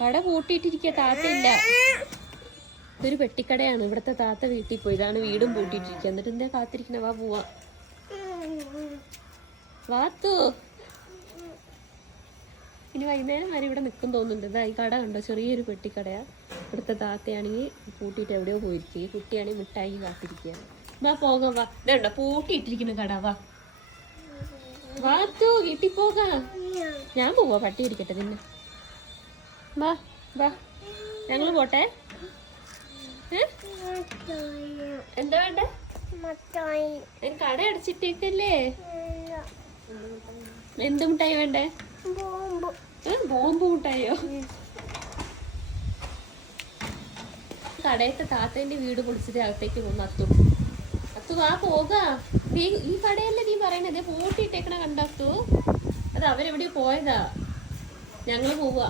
കട പൂട്ടിയിട്ടിരിക്കുക, താത്തയില്ല. ഇതൊരു പെട്ടിക്കടയാണ്. ഇവിടുത്തെ താത്ത വീട്ടിൽ പോയി. ഇതാണ് വീടും പൂട്ടിയിട്ടിരിക്കുക. എന്നിട്ട് എന്താ കാത്തിരിക്കണ? വാ പോവാ. വാത്തു ഇനി വൈകുന്നേരം വരെ ഇവിടെ നിൽക്കും തോന്നുന്നുണ്ട്. ഇതാ ഈ കട കണ്ടോ, ചെറിയൊരു പെട്ടിക്കടയാ. ഇവിടുത്തെ താത്തയാണെങ്കിൽ പൂട്ടിയിട്ട് എവിടെയോ പോയിരിക്കും. ഈ കുട്ടിയാണെങ്കിൽ മിഠായി കാത്തിരിക്കുകയാണ്. വാ പോകാം, വാ. ഇതുണ്ടോ പൂട്ടിയിട്ടിരിക്കുന്ന കട. വാ വാത്തു, വീട്ടിൽ പോകാം. ഞാൻ പോവാ, പട്ടി ഇരിക്കട്ടെ പിന്നെ. വാ വാ, ഞങ്ങള് പോട്ടെ. എന്താ വേണ്ടേ? കട അടച്ചിട്ടേക്കല്ലേ. എന്ത് മിഠായി വേണ്ടേ? ബോംബ് മിഠായിയോ? കടയത്തെ താത്തേന്റെ വീട് പൊളിച്ചിട്ട് അകത്തേക്ക് പോകുന്നു. അത്തു വാ പോകാ. ഈ കടയല്ലേ നീ പറയണത്? പൂട്ടിയിട്ടേക്കണ കണ്ടു. അത് അവരെവിടെയോ പോയതാ. ഞങ്ങള് പോവാ.